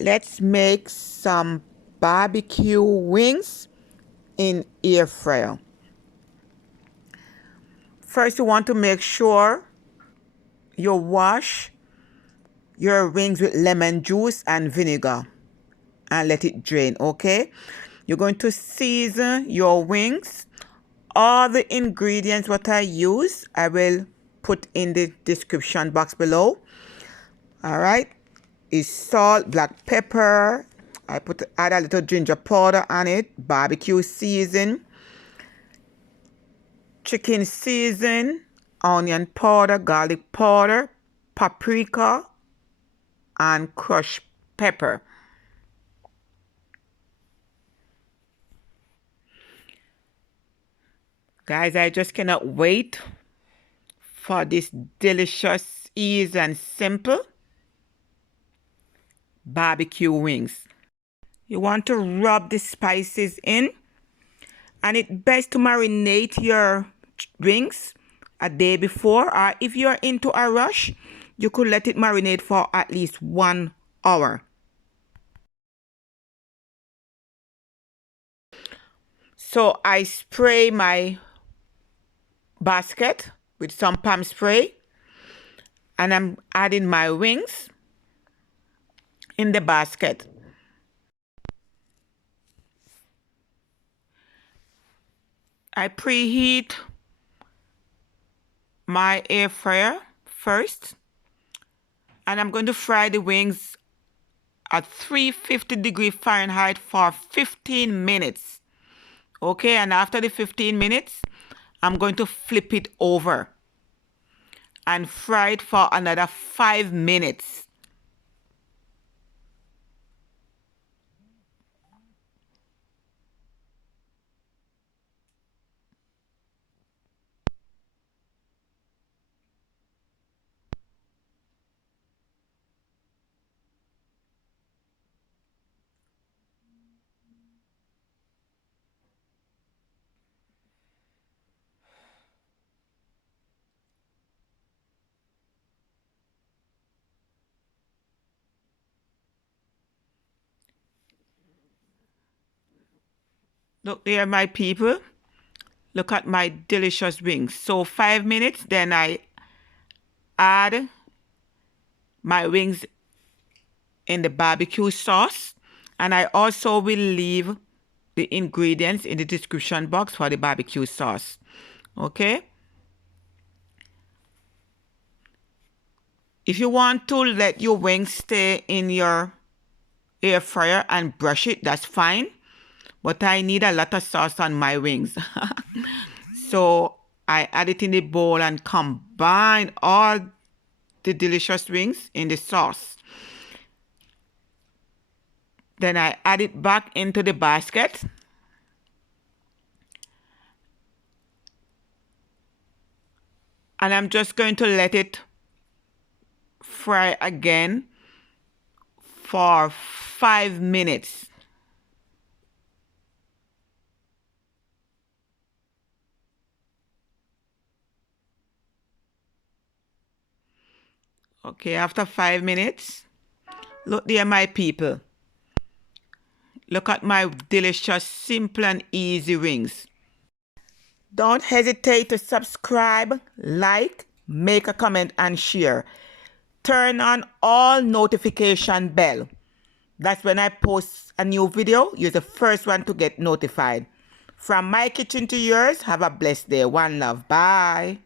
Let's make some barbecue wings in air fryer. First, you want to make sure you wash your wings with lemon juice and vinegar and let it drain, okay? You're going to season your wings. All the ingredients what I use, I will put in the description box below. All right, is salt, black pepper. Add a little ginger powder on it, barbecue season, chicken season, onion powder, garlic powder, paprika, and crushed pepper. Guys, I just cannot wait for this delicious, easy and simple barbecue wings. You want to rub the spices in, and it's best to marinate your wings a day before, or if you're into a rush, you could let it marinate for at least 1 hour. So I spray my basket with some palm spray, and I'm adding my wings in the basket. I preheat my air fryer first, and I'm going to fry the wings at 350°F for 15 minutes. Okay, and after the 15 minutes, I'm going to flip it over and fry it for another 5 minutes. Look there, my people. Look at my delicious wings. So 5 minutes, then I add my wings in the barbecue sauce. And I also will leave the ingredients in the description box for the barbecue sauce. Okay? If you want to let your wings stay in your air fryer and brush it, that's fine. But I need a lot of sauce on my wings. So I add it in the bowl and combine all the delicious wings in the sauce. Then I add it back into the basket. And I'm just going to let it fry again for 5 minutes. Okay, after 5 minutes, look there, my people. Look at my delicious, simple and easy wings. Don't hesitate to subscribe, like, make a comment and share. Turn on all notification bell. That's when I post a new video, you're the first one to get notified. From my kitchen to yours, have a blessed day. One love. Bye.